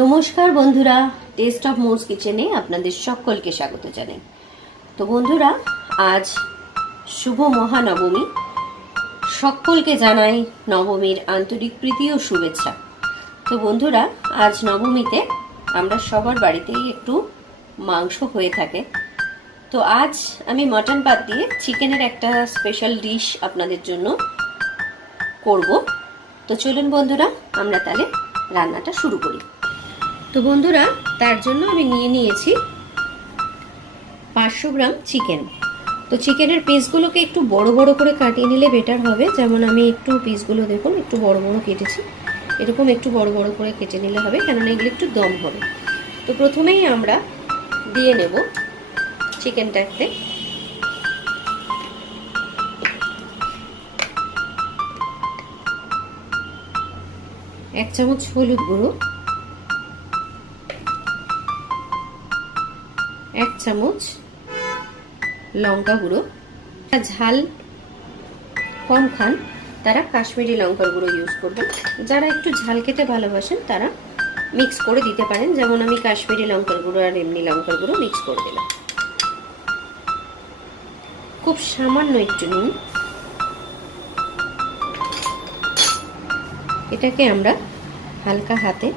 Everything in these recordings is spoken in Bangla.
নমস্কার বন্ধুরা, টেস্ট অফ মোর্স কিচেনে আপনাদের সকলকে স্বাগত জানাই। তো বন্ধুরা, আজ শুভ মহানবমী। সকলকে জানাই নবমীর আন্তরিক প্রীতি ও শুভেচ্ছা। তো বন্ধুরা, আজ নবমীতে আমরা সবার বাড়িতেই একটু মাংস হয়ে থাকে। তো আজ আমি মটন বাদ দিয়ে চিকেনের একটা স্পেশাল ডিশ আপনাদের জন্য করব। তো চলুন বন্ধুরা, আমরা তাহলে রান্নাটা শুরু করি। তো বন্ধুরা, তার জন্য আমি নিয়ে নিয়েছি 500 গ্রাম চিকেন। তো চিকেনের পিসগুলোকে একটু বড় বড় করে কাটিয়ে নিলে বেটার হবে। যেমন আমি একটু পিসগুলো দেখুন একটু বড় বড় কেটেছি, এরকম একটু বড় বড় করে কেটে নিলে হবে, কেননা এগুলো একটু দম হবে। তো প্রথমেই আমরা দিয়ে নেব চিকেনটাকে এক চামচ হলুদ গুঁড়ো, 1 চামচ লঙ্কা গুঁড়ো। ঝাল কম খান তারা কাশ্মীরি লঙ্কার গুঁড়ো ইউজ করবেন। যারা একটু ঝাল খেতে ভালোবাসেন তারা মিক্স করে দিতে পারেন, যেমন আমি কাশ্মীরি লঙ্কার গুঁড়ো আর এমনি লঙ্কার গুঁড়ো মিক্স করে দিলাম। খুব সামান্য একটু নুন। এটাকে আমরা হালকা হাতে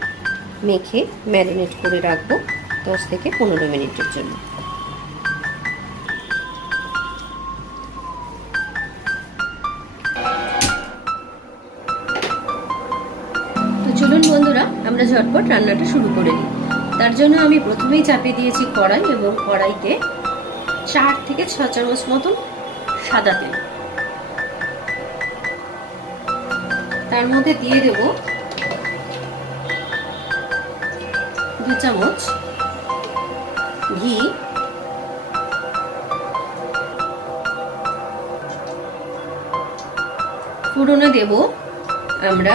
মেখে ম্যারিনেট করে রাখবো 10 থেকে 15 মিনিটের জন্য। তো চলুন বন্ধুরা, আমরা ঝটপট রান্নাটা শুরু করে নিই। তার জন্য আমি প্রথমেই চাপিয়ে দিয়েছি কড়াই, এবং কড়াইতে 4 থেকে 6 চামচ মতো সাদা তেল। তার মধ্যে দিয়ে দেব 2 চামচ ঘি, ফোড়নে দেব আমরা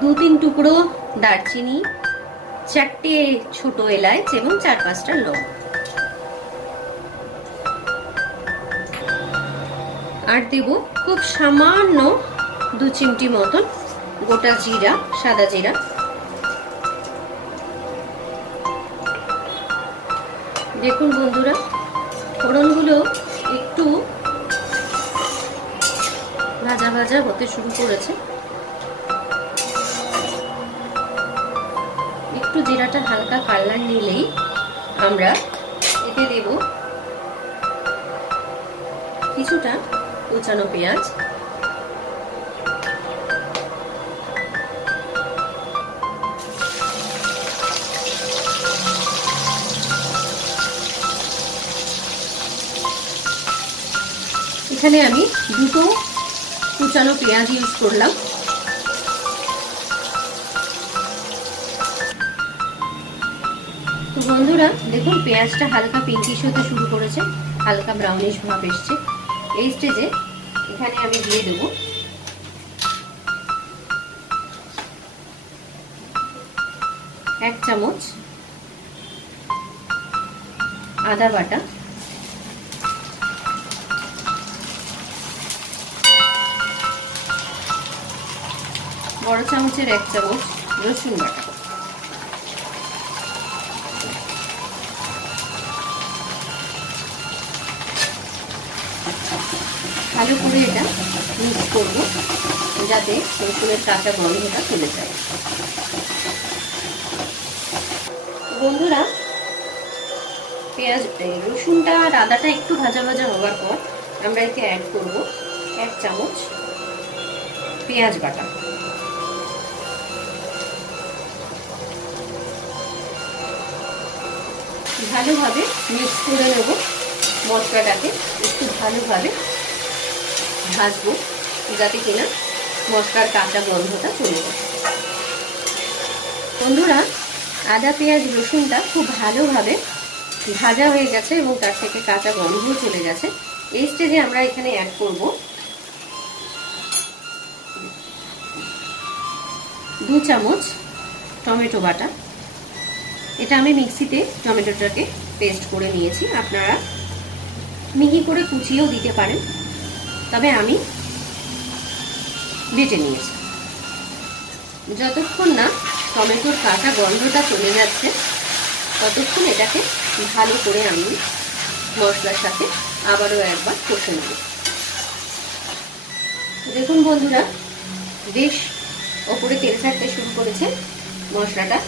2-3 টুকরো দারচিনি, 4টে ছোট এলাচ এবং 4-5টা লং। আর দেব খুব সামান্য 2 চিমটি মতন গোটা জিরা, সাদা জিরা। দেখুন বন্ধুরা, ফোড়নগুলো একটু ভাজা ভাজা হতে শুরু করেছে। একটু জিরাটা হালকা কালার নিলেই আমরা এতে দেব কিছুটা কুচানো পেঁয়াজ, এখানে আমি 2টো কুচানো পেঁয়াজ ইউজ করলাম। তো বন্ধুরা দেখুন, পেঁয়াজটা হালকা পিঙ্কিশ হতে শুরু করেছে, হালকা ব্রাউনিশ ভাব এসছে। এই স্টেজে এখানে আমি দিয়ে দেব 1 চামচ আদা বাটা, বড় চামচের 1 চামচ রসুন বাটা। ভালো করে এটা মিক্স করব যাতে রসুনের কাঁচা গন্ধটা চলে যায়। বন্ধুরা, পেঁয়াজ, রসুনটা আর আদাটা একটু ভাজা ভাজা হওয়ার পর আমরা এতে অ্যাড করব 1 চামচ পেঁয়াজ বাটা। ভালোভাবে মিক্স করে নেব। মশলাটাকে একটু ভালোভাবে ভাজবো যাতে কিনা মশলার কাঁচা গন্ধটা চলে যায়। বন্ধুরা, আদা পেঁয়াজ রসুনটা খুব ভালোভাবে ভাজা হয়ে গেছে এবং তার থেকে কাঁচা গন্ধ চলে গেছে। এই স্টেজে আমরা এখানে অ্যাড করব 2 চামচ টমেটো বাটা। এটা আমি মিক্সিতে টমেটোটাকে পেস্ট করে নিয়েছি, আপনারা মিহি করে কুচিয়েও দিতে পারেন, তবে আমি বেটে নিয়েছি। যতক্ষণ না টমেটোর কাঁচা গন্ধটা চলে যাচ্ছে ততক্ষণ এটাকে ভালো করে আমি মশলার সাথে আবারও একবার কষে নেব। দেখুন বন্ধুরা, বেশ ওপরে তেল ছাড়তে শুরু করেছে মশলাটা।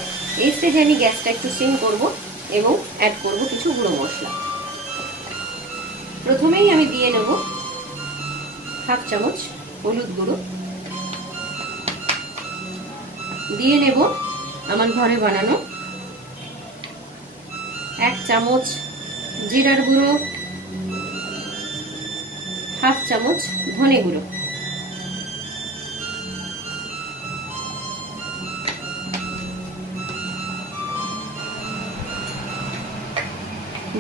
এই স্টেজে আমি গ্যাসটা একটু সিম করব এবং অ্যাড করব কিছু গুঁড়ো মশলা। প্রথমেই আমি দিয়ে নেব হাফ চামচ হলুদ গুঁড়ো, দিয়ে নেব আমার ঘরে বানানো 1 চামচ জিরার গুঁড়ো, হাফ চামচ ধনে গুঁড়ো,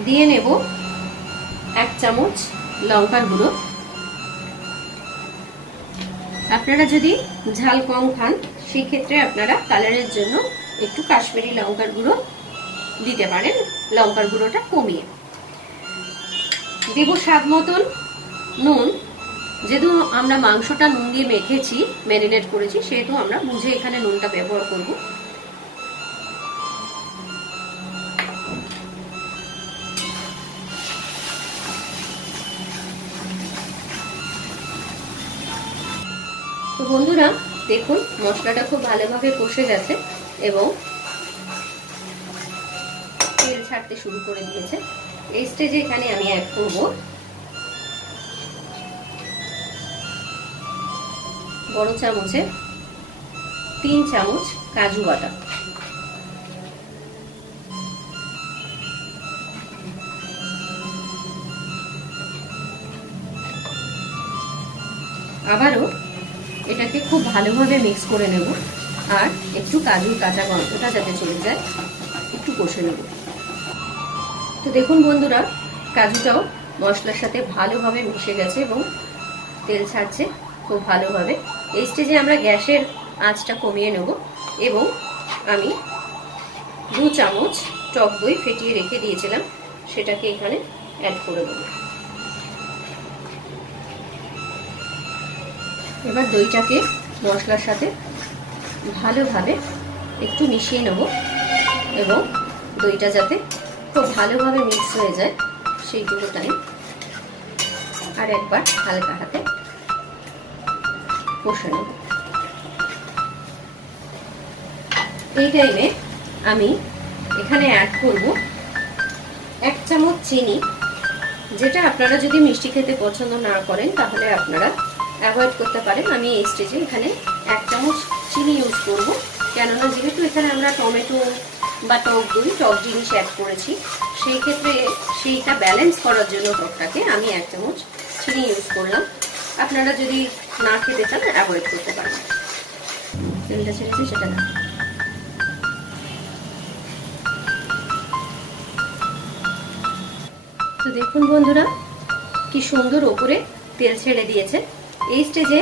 দিয়ে নেব 1 চামচ লঙ্কার গুঁড়ো। আপনারা যদি ঝাল কম খান সেই ক্ষেত্রে আপনারা কালারের জন্য একটু কাশ্মীরি লঙ্কার গুঁড়ো দিতে পারেন, লঙ্কার গুঁড়োটা কমিয়ে। দেব স্বাদ মতন নুন। যেহেতু আমরা মাংসটা নুন দিয়ে মেখেছি, ম্যারিনেট করেছি, সেহেতু আমরা বুঝে এখানে নুনটা ব্যবহার করব। তো বন্ধুরা দেখুন মশলাটা খুব ভালোভাবে কষে গেছে এবং তেল ছাড়তে শুরু করে দিয়েছে। এই স্টেজে এখানে আমি অ্যাড করব বড় চামচে 3 চামচ কাজু বাটা, আবারও এটাকে খুব ভালোভাবে মিক্স করে নেব আর একটু কাজুর কাঁচা গন্ধটা যাতে চলে যায় একটু কষে নেব। তো দেখুন বন্ধুরা, কাজুটাও মশলার সাথে ভালোভাবে মিশে গেছে এবং তেল ছাড়ছে খুব ভালোভাবে। এই স্টেজে আমরা গ্যাসের আঁচটা কমিয়ে নেব এবং আমি 2 চামচ টক দই ফেটিয়ে রেখে দিয়েছিলাম, সেটাকে এখানে অ্যাড করে দেব। এবার দইটাকে মশলার সাথে ভালোভাবে একটু মিশিয়ে নেব এবং দইটা যাতে খুব ভালোভাবে মিক্স হয়ে যায় সেইটুকু টাইম আর একবার হালকা হাতে কষে নেব। এই টাইমে আমি এখানে অ্যাড করব 1 চামচ চিনি, যেটা আপনারা যদি মিষ্টি খেতে পছন্দ না করেন তাহলে আপনারা অ্যাভয়েড করতে পারেন। আমি এই স্টেজে এখানে 1 চামচ চিনি ইউজ করব, কেননা যেহেতু এখানে আমরা টমেটো বা টক দই, টক জিনিস অ্যাড করেছি, সেই ক্ষেত্রে সেইটা ব্যালেন্স করার জন্য টকটাকে আমি 1 চামচ চিনি ইউজ করলাম। আপনারা যদি না খেতে চান অ্যাভয়েড করতে পারেন। তেলটা ছেড়েছি সেটা না। তো দেখুন বন্ধুরা কি সুন্দর ওপরে তেল ছেড়ে দিয়েছে। এই স্টেজে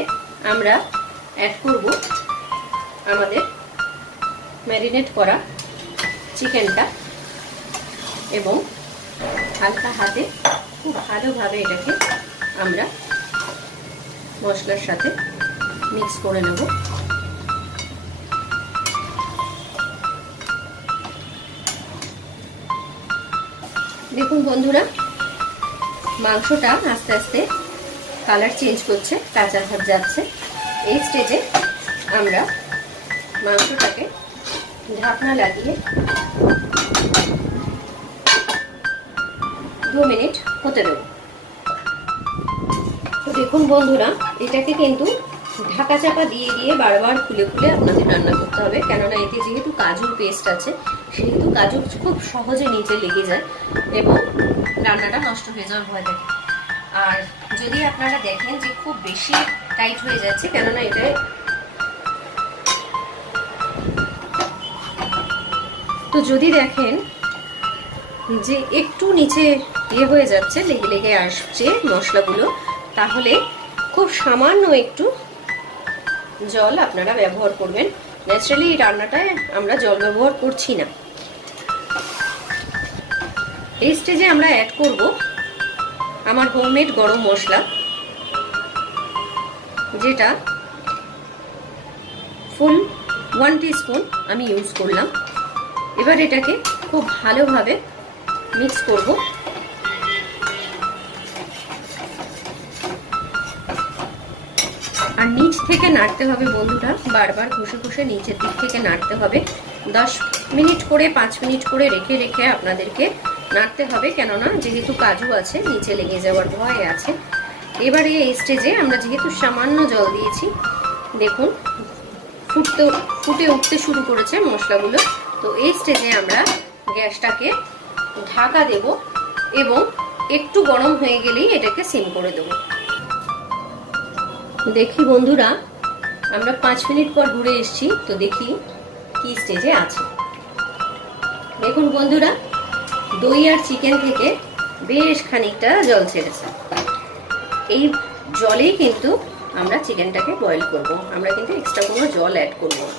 আমরা অ্যাড করব আমাদের ম্যারিনেট করা চিকেনটা এবং হালকা হাতে খুব ভালোভাবে এটাকে আমরা মশলার সাথে মিক্স করে নেব। দেখুন বন্ধুরা, মাংসটা আস্তে আস্তে কালার চেঞ্জ করছে, কাঁচা ভাব যাচ্ছে। এই স্টেজে আমরা মাংসটাকে ঢাকনা লাগিয়ে 2 মিনিট হতে দেব। তো দেখুন বন্ধুরা, এটাকে কিন্তু ঢাকা চাপা দিয়ে দিয়ে বারবার খুলে খুলে আপনাদের রান্না করতে হবে, কেননা এতে যেহেতু কাজুর পেস্ট আছে সেহেতু কাজু খুব সহজে নিচে লেগে যায় এবং রান্নাটা নষ্ট হয়ে যাওয়ার ভয় থাকে। আর যদি আপনারা দেখেন যে খুব বেশি টাইট হয়ে যাচ্ছে, কেননা এটা তো যদি দেখেন যে একটু নিচে হয়ে যাচ্ছে, লেগে লেগে আসছে মশলাগুলো, তাহলে খুব সামান্য একটু জল আপনারা ব্যবহার করবেন। ন্যাচারালি এই রান্নাটায় আমরা জল ব্যবহার করছি না। এই স্টেজে আমরা অ্যাড করব আমার হোমমেড গরম মশলা, যেটা ফুল 1 টিস্পুন আমি ইউজ করলাম। এবার এটাকে খুব ভালোভাবে মিক্স করব। আর নিচ থেকে নাড়তে হবে বন্ধুরা, বারবার ঘষে ঘষে নিচের দিক থেকে নাড়তে হবে। 10 মিনিট করে 5 মিনিট করে রেখে রেখে আপনাদেরকে নাড়তে হবে, কেননা যেহেতু কাজু আছে নিচে লেগে যাওয়ার ভয় আছে। এবারে এই স্টেজে আমরা যেহেতু সামান্য জল দিয়েছি, দেখুন ফুটে উঠতে শুরু করেছে মশলাগুলো। তো এই স্টেজে আমরা গ্যাসটাকে ঢাকা দেব এবং একটু গরম হয়ে গেলেই এটাকে সিম করে দেব। দেখি বন্ধুরা, আমরা 5 মিনিট পর ঘুরে এসেছি, তো দেখি কি স্টেজে আছে। দেখুন বন্ধুরা, দই আর চিকেন থেকে বেশ খানিকটা জল ছেড়েছে। এই জলেই কিন্তু আমরা চিকেনটাকে বয়েল করব, আমরা কিন্তু এক্সট্রা কোনো জল অ্যাড করব না।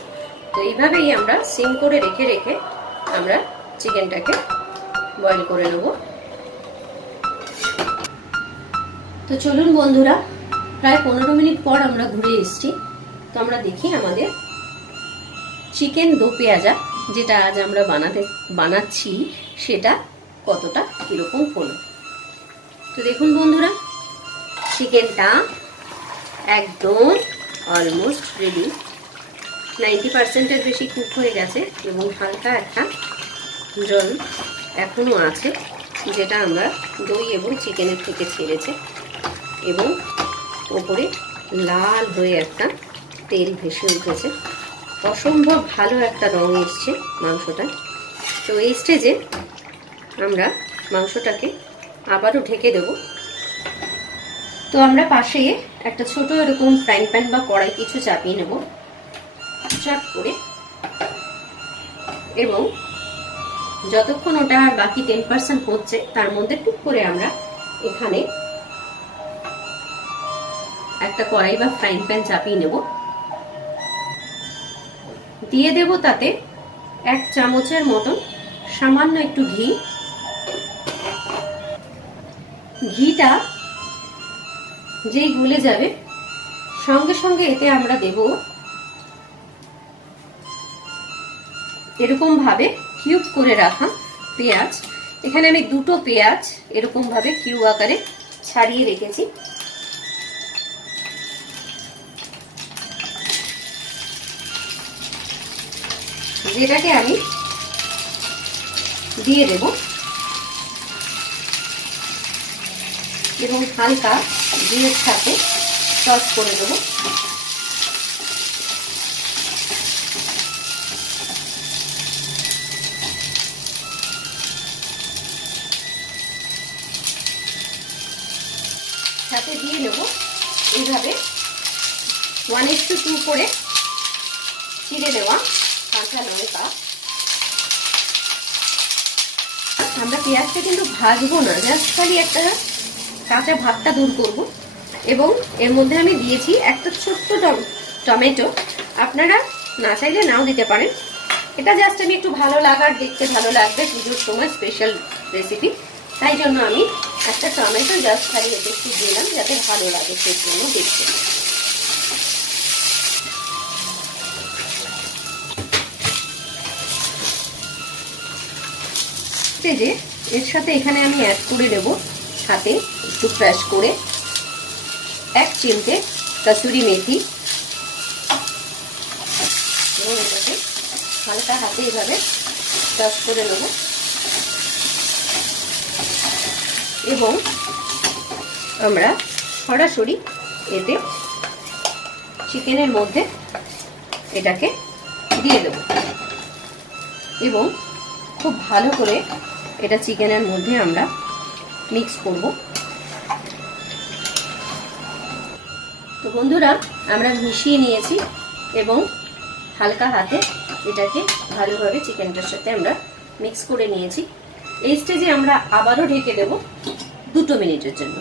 তো এইভাবেই আমরা সিম করে রেখে রেখে আমরা চিকেনটাকে বয়েল করে নেব। তো চলুন বন্ধুরা, প্রায় 15 মিনিট পর আমরা ঘুরে এসেছি। তো আমরা দেখি আমাদের চিকেন দো পেঁয়াজা যেটা আজ আমরা বানাচ্ছি সেটা কতটা কিরকম হলো। তো দেখুন বন্ধুরা, চিকেনটা একদম অলমোস্ট রেডি, 90%-এর বেশি কুক হয়ে গেছে এবং হালকা একটা জল এখনো আছে, যেটা আমরা দই এবং চিকেনের থেকে ছেড়েছে এবং ওপরে লাল হয়ে একটা তেল ভেসে উঠেছে। অসম্ভব ভালো একটা রং এসছে মাংসটা। তো এই স্টেজে আমরা মাংসটাকে আবারও ঢেকে দেব। তো আমরা পাশে একটা ছোট এরকম ফ্রাইং প্যান বা কড়াই কিছু চাপিয়ে নেব চট করে, এবং যতক্ষণ ওটা আর বাকি 10% হচ্ছে তার মধ্যে টুক করে আমরা এখানে একটা কড়াই বা ফ্রাইং প্যান চাপিয়ে নেব। দিয়ে দেব তাতে 1 চামচের মতন সামান্য একটু ঘি। ঘিটা যেই গলে যাবে সঙ্গে সঙ্গে এতে আমরা দেব এরকম ভাবে কিউব করে রাখা পেঁয়াজ। এখানে আমি 2টো পেঁয়াজ এরকম ভাবে কিউব আকারে ছাড়িয়ে রেখেছি। যেটাকে আমি দিয়ে দেব এবং হালকা ঘিয়ের সাথে টস করে দেব। সাথে দিয়ে নেব এইভাবে 1:2 করে চিড়ে দেওয়া কাঁচা লঙ্কা। আমরা পেঁয়াজটা কিন্তু ভাজবো না, জাস্ট খালি একটা কাঁচা ভাবটা দূর করব। এবং এর মধ্যে আমি দিয়েছি একটা ছোট্ট টমেটো, আপনারা না চাইলে নাও দিতে পারেন। এটা জাস্ট আমি একটু ভালো লাগার, দেখতে ভালো লাগবে, পুজোর সময় স্পেশাল রেসিপি, তাই জন্য আমি একটা টমেটো জাস্ট খালি এতে একটু দিলাম যাতে ভালো লাগে সেই জন্য দেখতে। স্টেজে এর সাথে এখানে আমি অ্যাড করে দেব হাতে একটু ক্রাশ করে 1 চিমটে কসুরি মেথি, এবং এটাকে হালকা হাতে এভাবে ক্রাশ করে নেব এবং আমরা সরাসরি এতে চিকেনের মধ্যে এটাকে দিয়ে দেব এবং খুব ভালো করে এটা চিকেনের মধ্যে আমরা মিক্স করব। তো বন্ধুরা, আমরা মিশিয়ে নিয়েছি এবং হালকা হাতে এটাকে ভালোভাবে চিকেনটার সাথে আমরা মিক্স করে নিয়েছি। এই স্টেজে আমরা আবারও ঢেকে দেব 2 মিনিটের জন্য।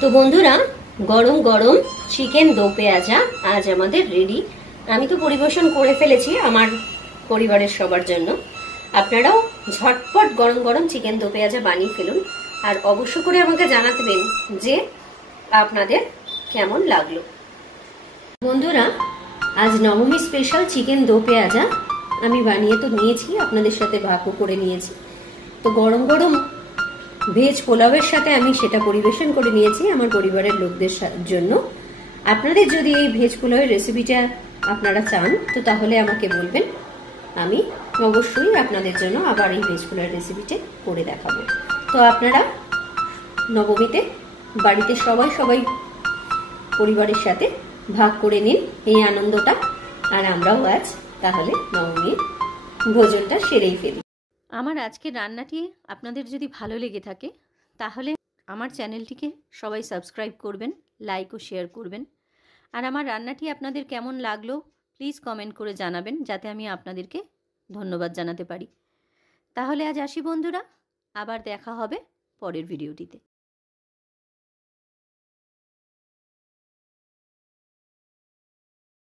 তো বন্ধুরা, গরম গরম চিকেন দো পেঁয়াজা আজ আমাদের রেডি। আমি তো পরিবেশন করে ফেলেছি আমার পরিবারের সবার জন্য। আপনারাও ঝটপট গরম গরম চিকেন দো পেঁয়াজা বানিয়ে ফেলুন, আর অবশ্য করে আমাকে জানাবেন যে আপনাদের কেমন লাগলো। বন্ধুরা, আজ নবমী স্পেশাল চিকেন দো পেঁয়াজা আমি বানিয়ে তো নিয়েছি, আপনাদের সাথে ভাগও করে নিয়েছি। তো গরম গরম ভেজ পোলাওয়ের সাথে আমি সেটা পরিবেশন করে নিয়েছি আমার পরিবারের লোকদের জন্য। আপনাদের যদি এই ভেজ পোলাওয়ের রেসিপিটা আপনারা চান তো তাহলে আমাকে বলবেন, আমি অবশ্যই আপনাদের জন্য আবার এই ভেজ পোলাওয়ের রেসিপিটা করে দেখাবো। তো আপনারা নবমীতে বাড়িতে সবাই পরিবারের সাথে ভাগ করে নিন এই আনন্দটা। আর আমরাও আজ তাহলে নবমীর ভোজনটা সেরেই ফেলি। আমার আজকের রান্নাটি আপনাদের যদি ভালো লেগে থাকে তাহলে আমার চ্যানেলটিকে সবাই সাবস্ক্রাইব করবেন, লাইক ও শেয়ার করবেন। আর আমার রান্নাটি আপনাদের কেমন লাগলো প্লিজ কমেন্ট করে জানাবেন, যাতে আমি আপনাদেরকে ধন্যবাদ জানাতে পারি। তাহলে আজ আসি বন্ধুরা, আবার দেখা হবে পরের ভিডিওটিতে।